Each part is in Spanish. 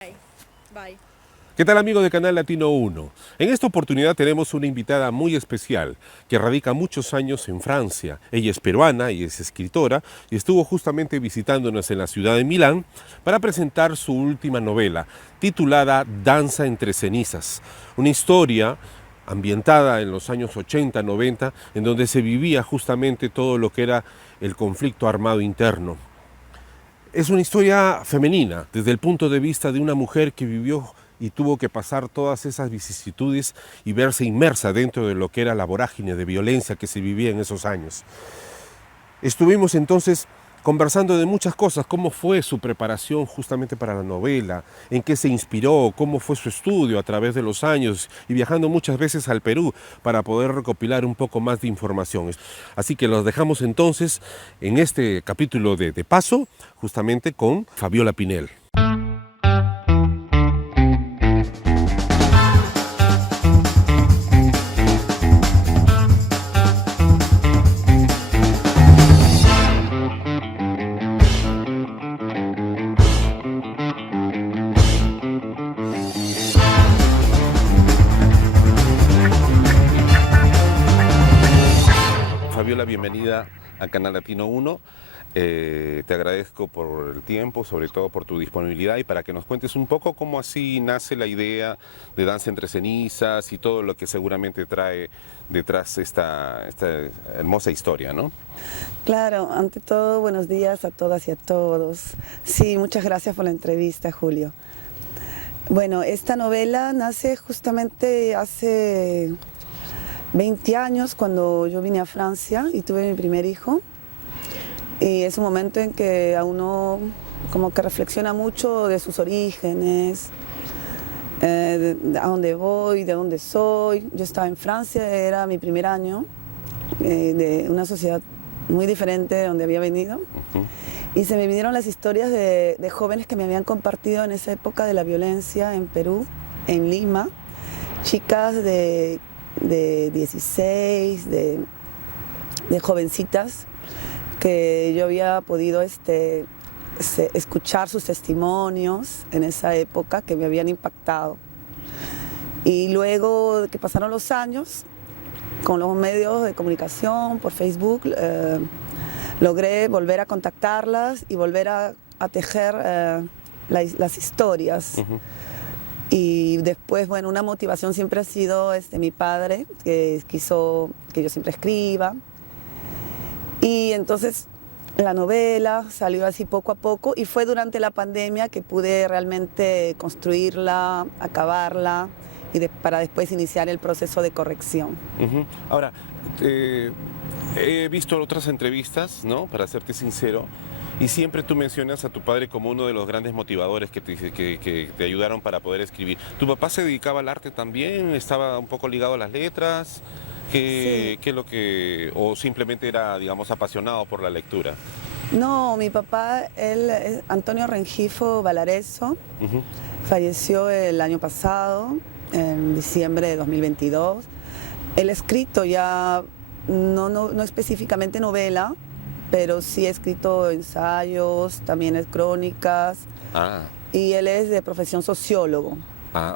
Bye. ¿Qué tal, amigos de Canal Latino 1? En esta oportunidad tenemos una invitada muy especial que radica muchos años en Francia. Ella es peruana y es escritora y estuvo justamente visitándonos en la ciudad de Milán para presentar su última novela titulada Danza entre cenizas, una historia ambientada en los años 80, 90, en donde se vivía justamente todo lo que era el conflicto armado interno. Es una historia femenina, desde el punto de vista de una mujer que vivió y tuvo que pasar todas esas vicisitudes y verse inmersa dentro de lo que era la vorágine de violencia que se vivía en esos años. Estuvimos entonces conversando de muchas cosas, cómo fue su preparación justamente para la novela, en qué se inspiró, cómo fue su estudio a través de los años y viajando muchas veces al Perú para poder recopilar un poco más de información. Así que los dejamos entonces en este capítulo de Paso, justamente con Fabiola Pinel. Fabiola, bienvenida a Canal Latino 1. Te agradezco por el tiempo, sobre todo por tu disponibilidad y para que nos cuentes un poco cómo así nace la idea de Danza entre cenizas y todo lo que seguramente trae detrás esta hermosa historia, ¿no? Claro, ante todo, buenos días a todas y a todos. Sí, muchas gracias por la entrevista, Julio. Bueno, esta novela nace justamente hace 20 años cuando yo vine a Francia y tuve mi primer hijo. Y es un momento en que a uno como que reflexiona mucho de sus orígenes, a dónde voy, de dónde soy. Yo estaba en Francia, era mi primer año de una sociedad muy diferente de donde había venido. Y se me vinieron las historias de jóvenes que me habían compartido en esa época de la violencia en Perú, en Lima. Chicas de 16, de jovencitas, que yo había podido escuchar sus testimonios en esa época que me habían impactado. Y luego que pasaron los años, con los medios de comunicación, por Facebook, logré volver a contactarlas y volver a tejer las historias. Y después, bueno, una motivación siempre ha sido mi padre, que quiso que yo siempre escriba. Y entonces la novela salió así poco a poco y fue durante la pandemia que pude realmente construirla, acabarla para después iniciar el proceso de corrección. Ahora, he visto otras entrevistas, ¿no? Para serte sincero, y siempre tú mencionas a tu padre como uno de los grandes motivadores que te ayudaron para poder escribir. ¿Tu papá se dedicaba al arte también? ¿Estaba un poco ligado a las letras? Sí. ¿Qué es lo que, o simplemente era, digamos, apasionado por la lectura? No, mi papá, él es Antonio Rengifo Valareso, falleció el año pasado, en diciembre de 2022. Él ha escrito ya, no específicamente novela, pero sí ha escrito ensayos, también es crónicas. Y él es de profesión sociólogo.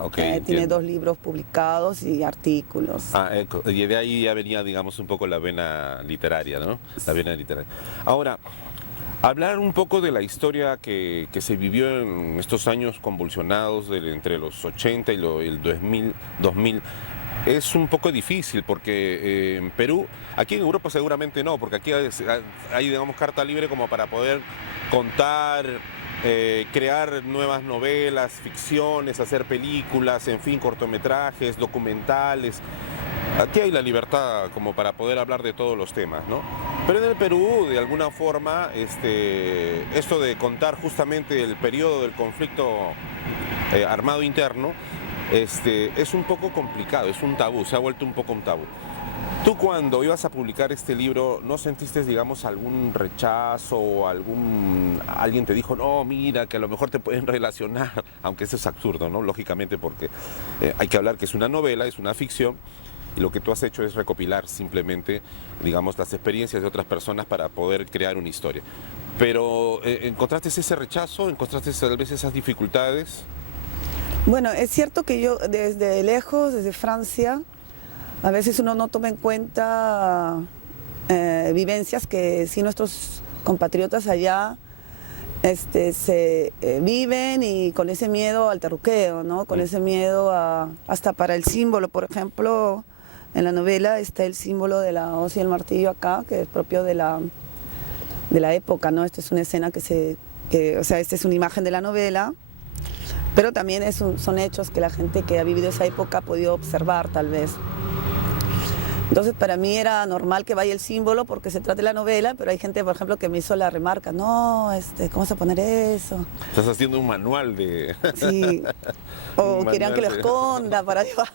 Ok. Tiene 2 libros publicados y artículos. Y de ahí ya venía, digamos, un poco la vena literaria, ¿no? La vena literaria. Ahora, hablar un poco de la historia que se vivió en estos años convulsionados entre los 80 y el 2000, es un poco difícil porque en Perú, aquí en Europa seguramente no, porque aquí hay, digamos, carta libre como para poder contar, crear nuevas novelas, ficciones, hacer películas, en fin, cortometrajes, documentales. Aquí hay la libertad como para poder hablar de todos los temas, ¿no? Pero en el Perú, de alguna forma, esto de contar justamente el periodo del conflicto armado interno, es un poco complicado, es un tabú, se ha vuelto un poco un tabú. Tú cuando ibas a publicar este libro, ¿no sentiste, digamos, algún rechazo o alguien te dijo, no, mira, que a lo mejor te pueden relacionar, aunque eso es absurdo, ¿no? Lógicamente, porque hay que hablar que es una novela, es una ficción, y lo que tú has hecho es recopilar simplemente, digamos, las experiencias de otras personas para poder crear una historia. Pero, ¿encontraste ese rechazo? ¿Encontraste tal vez esas dificultades? Bueno, es cierto que yo desde lejos, desde Francia, a veces uno no toma en cuenta vivencias que sí nuestros compatriotas allá se viven, y con ese miedo al terruqueo, ¿no? Con ese miedo hasta para el símbolo. Por ejemplo, en la novela está el símbolo de la hoz y el martillo acá, que es propio de la época, ¿no? Esta es una escena o sea, esta es una imagen de la novela, pero también son hechos que la gente que ha vivido esa época ha podido observar, tal vez. Entonces, para mí era normal que vaya el símbolo porque se trata de la novela, pero hay gente, por ejemplo, que me hizo la remarca, no, ¿cómo vas a poner eso? Estás haciendo un manual de... Sí, o Un querían que lo manual de- esconda para llevar.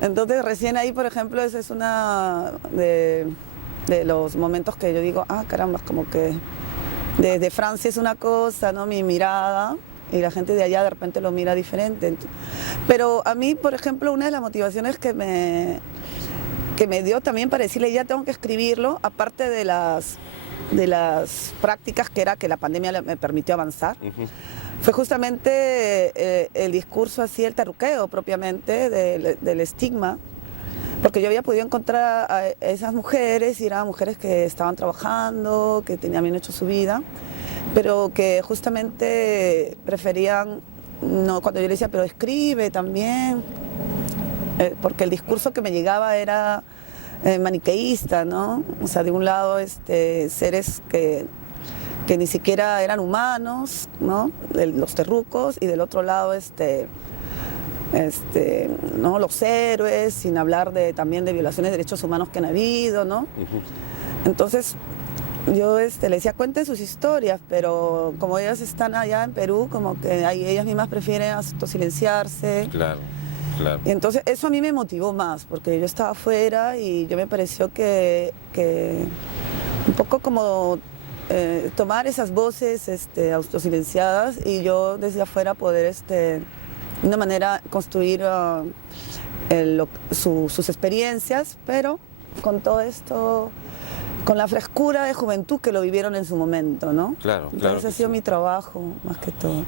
Entonces, recién ahí, por ejemplo, esa es una de los momentos que yo digo, caramba, como que desde Francia es una cosa, ¿no? Mi mirada, y la gente de allá de repente lo mira diferente. Pero a mí, por ejemplo, una de las motivaciones que me dio también para decirle, ya tengo que escribirlo, aparte de las prácticas que era que la pandemia me permitió avanzar, fue justamente el discurso así, el terruqueo propiamente, del estigma, porque yo había podido encontrar a esas mujeres, y eran mujeres que estaban trabajando, que tenían bien hecho su vida, pero que justamente preferían, no, cuando yo le decía, pero escribe también, porque el discurso que me llegaba era maniqueísta, ¿no? O sea, de un lado seres que ni siquiera eran humanos, ¿no? Los terrucos, y del otro lado ¿no? Los héroes, sin hablar también de violaciones de derechos humanos que han habido, ¿no? Entonces yo le decía, cuenten sus historias, pero como ellas están allá en Perú, como que ellas mismas prefieren autosilenciarse. Claro, claro. Y entonces eso a mí me motivó más, porque yo estaba afuera y yo me pareció que un poco como tomar esas voces autosilenciadas, y yo desde afuera poder de una manera construir sus experiencias, pero con todo esto, con la frescura de juventud que lo vivieron en su momento, ¿no? Claro, Entonces claro ha que sido sí. mi trabajo, más que todo.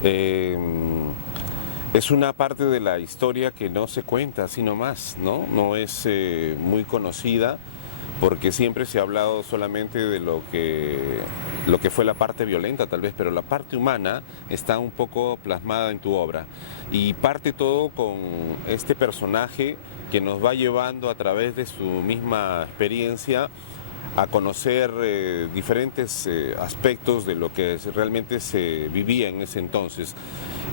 Es una parte de la historia que no se cuenta así nomás, ¿no? No es muy conocida, porque siempre se ha hablado solamente de lo que fue la parte violenta tal vez, pero la parte humana está un poco plasmada en tu obra. Y parte todo con este personaje que nos va llevando a través de su misma experiencia a conocer diferentes aspectos de lo que realmente se vivía en ese entonces.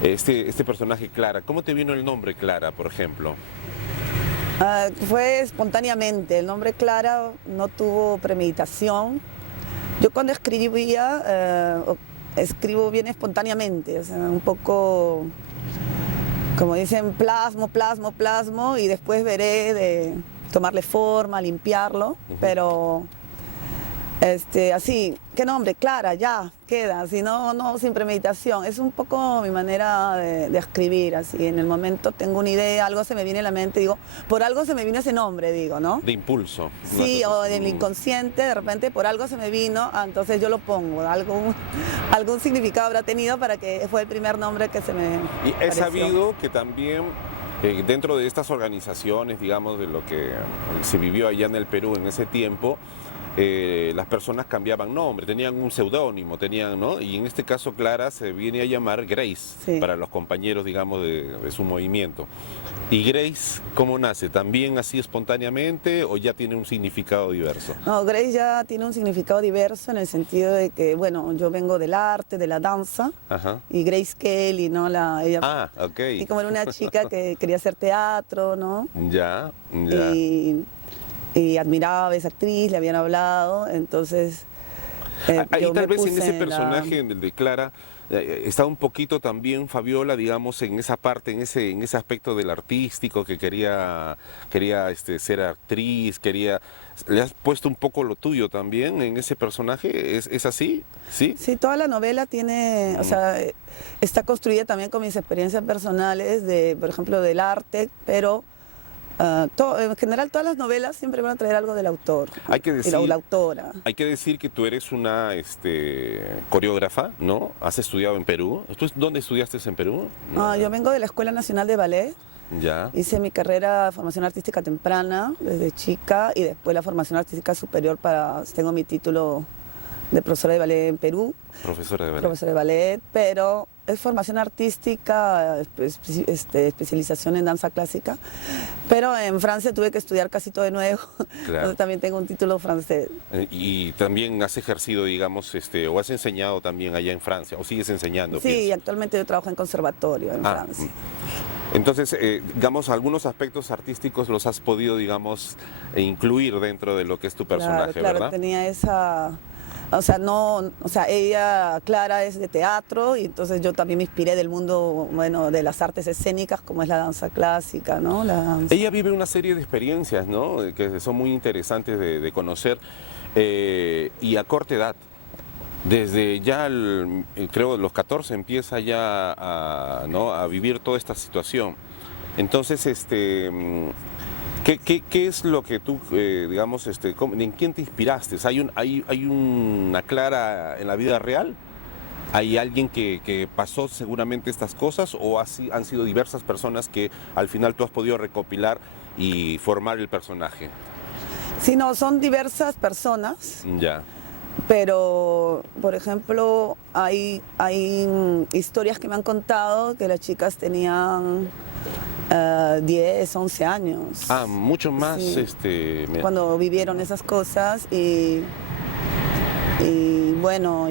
Este personaje Clara, ¿cómo te vino el nombre Clara, por ejemplo? Fue espontáneamente, el nombre Clara no tuvo premeditación. Yo cuando escribía, escribo bien espontáneamente, o sea, un poco, como dicen, plasmo, y después veré de tomarle forma, limpiarlo, pero así, ¿qué nombre? Clara, ya, queda, así, no, sin premeditación. Es un poco mi manera de escribir, así, en el momento tengo una idea, algo se me viene a la mente, digo, por algo se me vino ese nombre, digo, ¿no? De impulso. Sí, o del inconsciente, de repente por algo se me vino, entonces yo lo pongo, algún significado habrá tenido para que fue el primer nombre que se me Y he pareció. sabido que también dentro de estas organizaciones, digamos, de lo que se vivió allá en el Perú en ese tiempo, las personas cambiaban nombre, tenían un seudónimo, ¿no? Y en este caso Clara se viene a llamar Grace, Sí. para los compañeros, digamos, de su movimiento. ¿Y Grace cómo nace? ¿También así espontáneamente o ya tiene un significado diverso? No, Grace ya tiene un significado diverso en el sentido de que, bueno, yo vengo del arte, de la danza, Ajá. y Grace Kelly, ¿no? Ella, Ah, ok. y como era una chica que quería hacer teatro, ¿no? Ya, ya. Y admiraba a esa actriz, le habían hablado, entonces Ahí yo tal me vez en puse ese personaje, en el de Clara, está un poquito también Fabiola, digamos, en esa parte, en ese aspecto del artístico, que quería ser actriz, ¿le has puesto un poco lo tuyo también en ese personaje? ¿Es así? ¿Sí? Sí, toda la novela tiene, o sea, está construida también con mis experiencias personales, por ejemplo, del arte, pero En general todas las novelas siempre van a traer algo del autor Hay que y decir, la autora. hay que decir que tú eres una coreógrafa, ¿no? Has estudiado en Perú. ¿Tú dónde estudiaste en Perú? Yo vengo de la Escuela Nacional de Ballet. Ya. Hice mi carrera de formación artística temprana desde chica y después la formación artística superior tengo mi título de profesora de ballet en Perú, Profesora de ballet. profesora de ballet, pero es formación artística, especialización en danza clásica, pero en Francia tuve que estudiar casi todo de nuevo, Claro. entonces también tengo un título francés. Y también has ejercido, digamos, o has enseñado también allá en Francia, o sigues enseñando. Sí, pienso. actualmente yo trabajo en conservatorio en Francia. Entonces, digamos, algunos aspectos artísticos los has podido, digamos, incluir dentro de lo que es tu personaje, Claro, ¿verdad? tenía esa... ella, Clara, es de teatro y entonces yo también me inspiré del mundo, bueno, de las artes escénicas como es la danza clásica, ¿no? Ella vive una serie de experiencias, ¿no? Que son muy interesantes de conocer y a corta edad. Desde ya, creo, los 14 empieza ya a vivir toda esta situación. Entonces, ¿qué es lo que tú, digamos, en quién te inspiraste? ¿Hay una Clara en la vida real? ¿Hay alguien que pasó seguramente estas cosas o han sido diversas personas que al final tú has podido recopilar y formar el personaje? Sí, no, son diversas personas. Ya. Pero, por ejemplo, hay historias que me han contado que las chicas tenían 10, 11 años. Mucho más, sí, cuando vivieron esas cosas y bueno,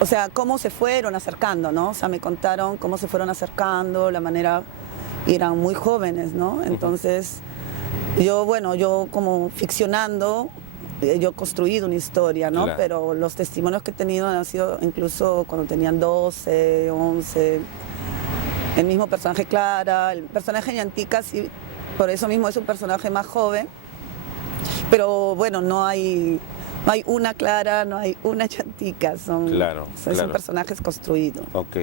o sea, cómo se fueron acercando, ¿no? O sea, me contaron cómo se fueron acercando, la manera, y eran muy jóvenes, ¿no? Entonces, yo como ficcionando, yo he construido una historia, ¿no? Claro. Pero los testimonios que he tenido han sido incluso cuando tenían 12, 11. El mismo personaje Clara, el personaje Ñantica, sí, por eso mismo es un personaje más joven. Pero bueno, no hay una Clara, no hay una Ñantica, son personajes construidos. Ok.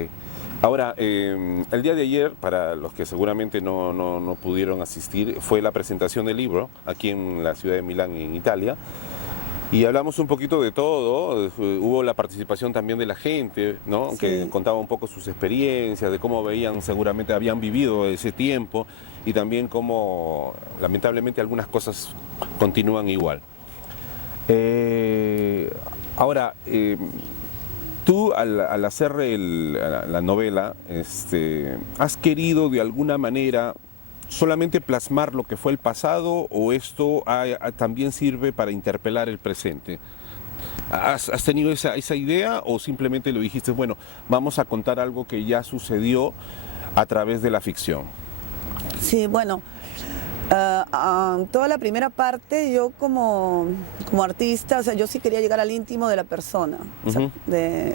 Ahora, el día de ayer, para los que seguramente no pudieron asistir, fue la presentación del libro aquí en la ciudad de Milán, en Italia. Y hablamos un poquito de todo, hubo la participación también de la gente, ¿no? Sí. Que contaba un poco sus experiencias, de cómo veían, seguramente habían vivido ese tiempo y también cómo lamentablemente algunas cosas continúan igual. Ahora, tú al hacer la novela, ¿has querido de alguna manera solamente plasmar lo que fue el pasado o esto también sirve para interpelar el presente? ¿Has tenido esa idea o simplemente lo dijiste, bueno, vamos a contar algo que ya sucedió a través de la ficción? Sí, bueno, toda la primera parte yo como artista, o sea, yo sí quería llegar al íntimo de la persona. O sea,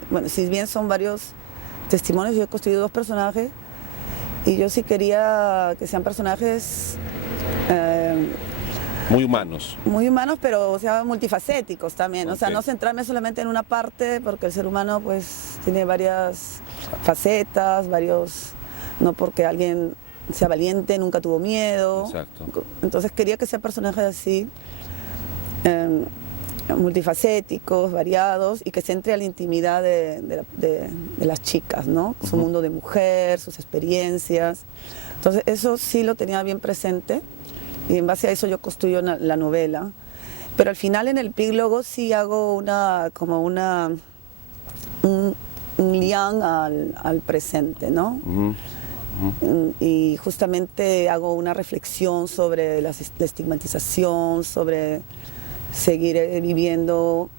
bueno, si bien son varios testimonios, yo he construido 2 personajes y yo sí quería que sean personajes muy humanos. Muy humanos, pero o sea, multifacéticos también. Okay. O sea, no centrarme solamente en una parte, porque el ser humano pues tiene varias facetas, no porque alguien sea valiente, nunca tuvo miedo. Exacto. Entonces quería que sean personajes así, multifacéticos, variados, y que se entre a la intimidad de las chicas, ¿no? Su mundo de mujer, sus experiencias. Entonces eso sí lo tenía bien presente, y en base a eso yo construyo la novela. Pero al final en el epílogo sí hago un lián al presente, ¿no? Y justamente hago una reflexión sobre la estigmatización, sobre seguir viviendo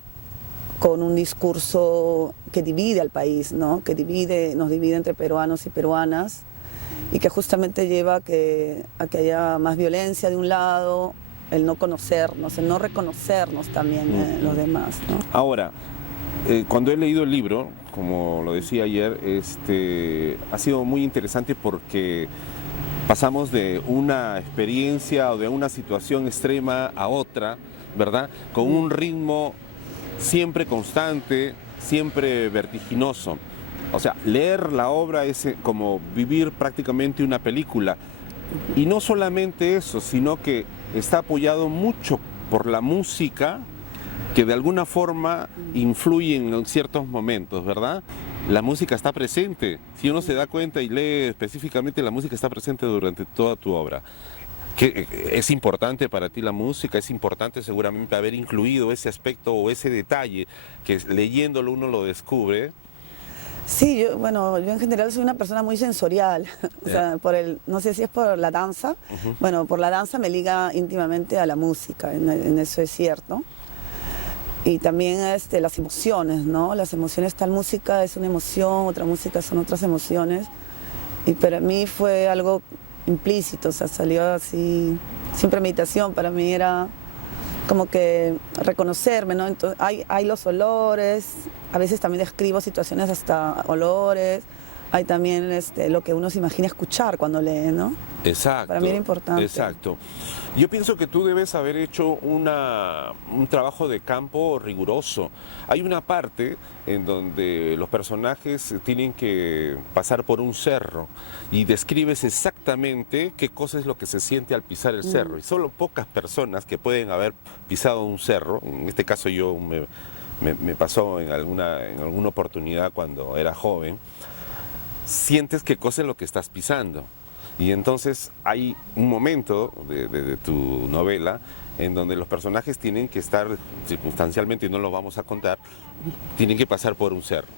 con un discurso que divide al país, ¿no? Que nos divide entre peruanos y peruanas, y que justamente lleva a que haya más violencia de un lado, el no conocernos, el no reconocernos también los demás, ¿no? Ahora, cuando he leído el libro, como lo decía ayer, ha sido muy interesante porque pasamos de una experiencia o de una situación extrema a otra, ¿verdad? Con un ritmo siempre constante, siempre vertiginoso. O sea, leer la obra es como vivir prácticamente una película. Y no solamente eso, sino que está apoyado mucho por la música que de alguna forma influye en ciertos momentos, ¿verdad? La música está presente. Si uno se da cuenta y lee específicamente, la música está presente durante toda tu obra. ¿Es importante para ti la música? ¿Es importante seguramente haber incluido ese aspecto o ese detalle que leyéndolo uno lo descubre? Sí, bueno, yo en general soy una persona muy sensorial, o sea, no sé si es por la danza, bueno, por la danza me liga íntimamente a la música, en eso es cierto. Y también las emociones, ¿no? Las emociones, tal música es una emoción, otra música son otras emociones. Y para mí fue algo implícito, o sea, salió así, sin premeditación, para mí era como que reconocerme, ¿no? Entonces, hay los olores, a veces también describo situaciones hasta olores, hay también lo que uno se imagina escuchar cuando lee, ¿no? Exacto. Para mí era importante. Exacto. Yo pienso que tú debes haber hecho un trabajo de campo riguroso. Hay una parte en donde los personajes tienen que pasar por un cerro y describes exactamente qué cosa es lo que se siente al pisar el cerro. Y solo pocas personas que pueden haber pisado un cerro, en este caso yo me pasó en alguna oportunidad cuando era joven, sientes qué cosa es lo que estás pisando. Y entonces hay un momento de tu novela en donde los personajes tienen que estar circunstancialmente, y no lo vamos a contar, tienen que pasar por un cerro.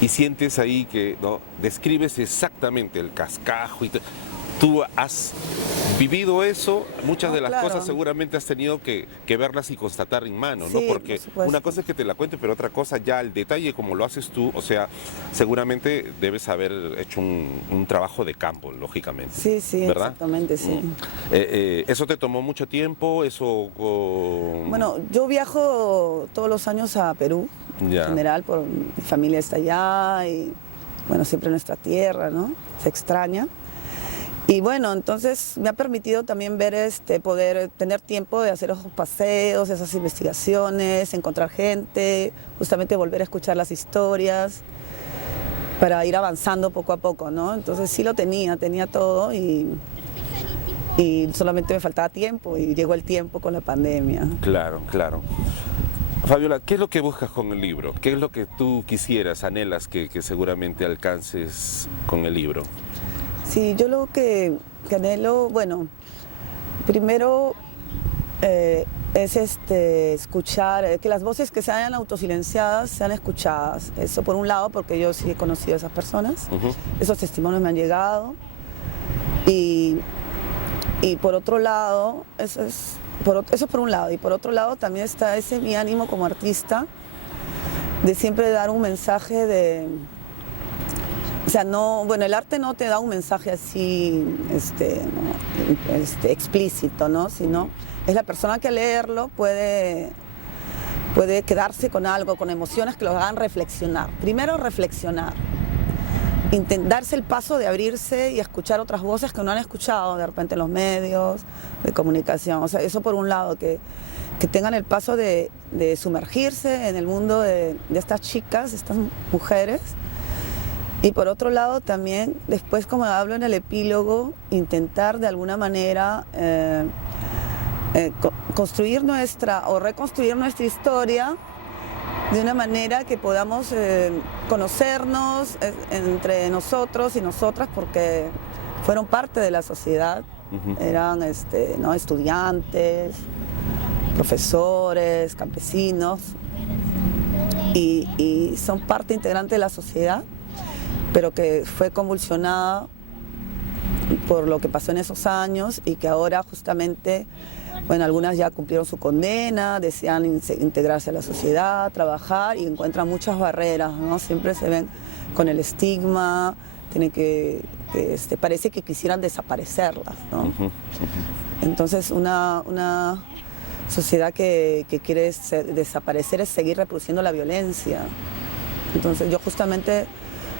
Y sientes ahí que, ¿no?, describes exactamente el cascajo y tú has vivido eso, muchas de las cosas seguramente has tenido que verlas y constatar en mano, ¿no? Sí, Porque una cosa es que te la cuente, pero otra cosa ya el detalle como lo haces tú, o sea, seguramente debes haber hecho un trabajo de campo, lógicamente. Sí, sí, ¿verdad? Exactamente, sí. ¿Eso te tomó mucho tiempo? Bueno, yo viajo todos los años a Perú, en general, mi familia está allá y, bueno, siempre nuestra tierra, ¿no? Se extraña. Y bueno, entonces me ha permitido también ver, poder tener tiempo de hacer esos paseos, esas investigaciones, encontrar gente, justamente volver a escuchar las historias para ir avanzando poco a poco, ¿no? Entonces sí lo tenía todo y solamente me faltaba tiempo y llegó el tiempo con la pandemia. Claro, claro. Fabiola, ¿qué es lo que buscas con el libro? ¿Qué es lo que tú quisieras, anhelas que seguramente alcances con el libro? Sí, yo lo que anhelo, bueno, primero es escuchar, que las voces que se hayan autosilenciadas sean escuchadas. Eso por un lado, porque yo sí he conocido a esas personas, esos testimonios me han llegado. Y por otro lado, eso por un lado, y por otro lado también está mi ánimo como artista de siempre dar un mensaje de... O sea, no, bueno, el arte no te da un mensaje así explícito, ¿no? Sino es la persona que al leerlo puede quedarse con algo, con emociones que lo hagan reflexionar. Primero reflexionar, darse el paso de abrirse y escuchar otras voces que no han escuchado de repente en los medios de comunicación. O sea, eso por un lado, que tengan el paso de sumergirse en el mundo de estas chicas, estas mujeres. Y por otro lado también, después como hablo en el epílogo, intentar de alguna manera construir o reconstruir nuestra historia de una manera que podamos conocernos entre nosotros y nosotras, porque fueron parte de la sociedad, eran ¿no?, estudiantes, profesores, campesinos, y son parte integrante de la sociedad, pero que fue convulsionada por lo que pasó en esos años y que ahora justamente, bueno, algunas ya cumplieron su condena, desean integrarse a la sociedad, trabajar y encuentran muchas barreras, ¿no? Siempre se ven con el estigma, parece que quisieran desaparecerlas, ¿no? Entonces una sociedad que quiere desaparecer es seguir reproduciendo la violencia. Entonces yo justamente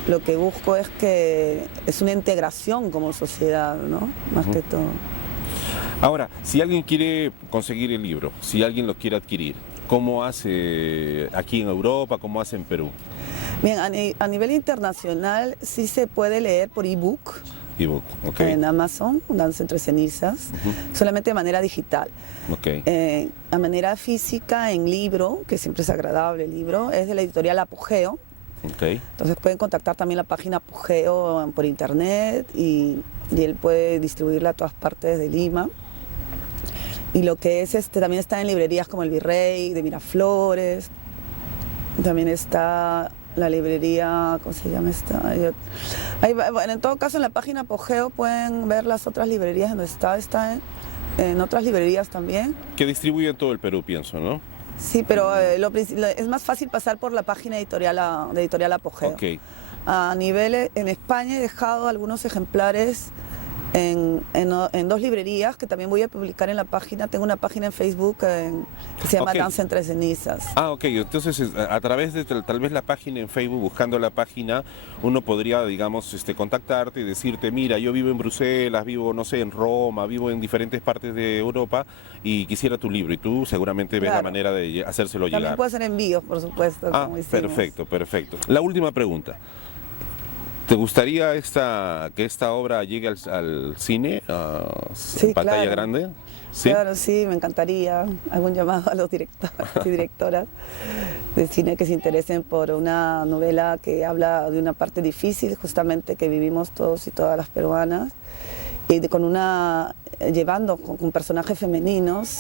lo que busco es una integración como sociedad, ¿no? Más que todo. Ahora, si alguien quiere conseguir el libro, si alguien lo quiere adquirir, ¿cómo hace aquí en Europa, cómo hace en Perú? Bien, a nivel internacional sí se puede leer por ebook, ebook, ok. En Amazon, Danza entre cenizas, solamente de manera digital. Ok. A manera física, en libro, que siempre es agradable el libro, es de la editorial Apogeo. Ok. Entonces pueden contactar también la página Apogeo por internet y él puede distribuirla a todas partes de Lima. Y lo que es también está en librerías como El Virrey, de Miraflores. También está la librería, ¿cómo se llama esta? Bueno, en todo caso en la página Apogeo pueden ver las otras librerías donde está en otras librerías también. Que distribuye en todo el Perú, pienso, ¿no? Sí, pero es más fácil pasar por la página editorial Apogeo. Ok. A nivel, en España he dejado algunos ejemplares en 2 librerías que también voy a publicar en la página. Tengo una página en Facebook que se llama Ok. Danza entre cenizas. Ah, ok. Entonces, a través de tal vez la página en Facebook, buscando la página, uno podría, digamos, contactarte y decirte, mira, yo vivo en Bruselas, vivo, no sé, en Roma, vivo en diferentes partes de Europa y quisiera tu libro. Y tú seguramente ves la Claro. manera de hacérselo También llegar. puede hacer envíos, por supuesto. Ah, como hicimos. perfecto, perfecto. La última pregunta. ¿Te gustaría que esta obra llegue al cine, Sí, en pantalla claro. grande? ¿Sí? Claro, sí, me encantaría algún llamado a los directores y directoras de cine que se interesen por una novela que habla de una parte difícil justamente que vivimos todos y todas las peruanas y llevando con personajes femeninos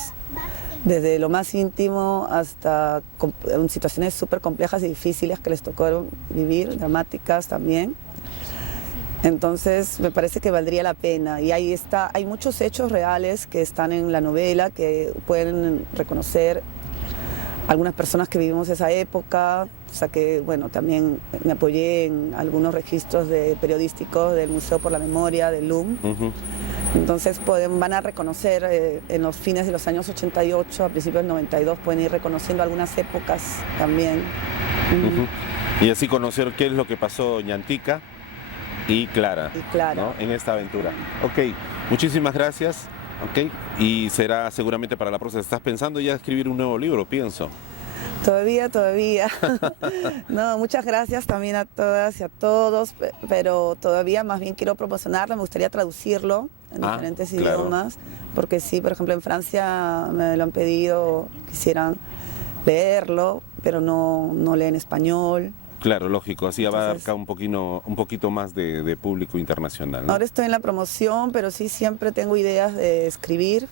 desde lo más íntimo hasta en situaciones súper complejas y difíciles que les tocó vivir, dramáticas también. Entonces me parece que valdría la pena y hay muchos hechos reales que están en la novela que pueden reconocer algunas personas que vivimos esa época, o sea que bueno, también me apoyé en algunos registros periodísticos del Museo por la Memoria, del LUM. Ujú. Entonces van a reconocer en los fines de los años 88, a principios del 92, pueden ir reconociendo algunas épocas también. Ujú. Y así conocer qué es lo que pasó Ñantica y Clara, Y Clara. ¿no? En esta aventura. Ok, muchísimas gracias. Ok, y será seguramente para la próxima. ¿Estás pensando ya escribir un nuevo libro, pienso? Todavía. No, muchas gracias también a todas y a todos, pero todavía más bien quiero promocionarlo, me gustaría traducirlo en diferentes claro. idiomas, porque sí, por ejemplo en Francia me lo han pedido, quisieran leerlo, pero no leen español. Claro, lógico, así Entonces, abarca un poquito más de público internacional, ¿no? ahora estoy en la promoción, pero sí siempre tengo ideas de escribir,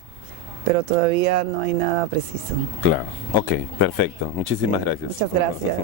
pero todavía no hay nada preciso. Claro, ok, perfecto. Muchísimas Sí, gracias. muchas gracias.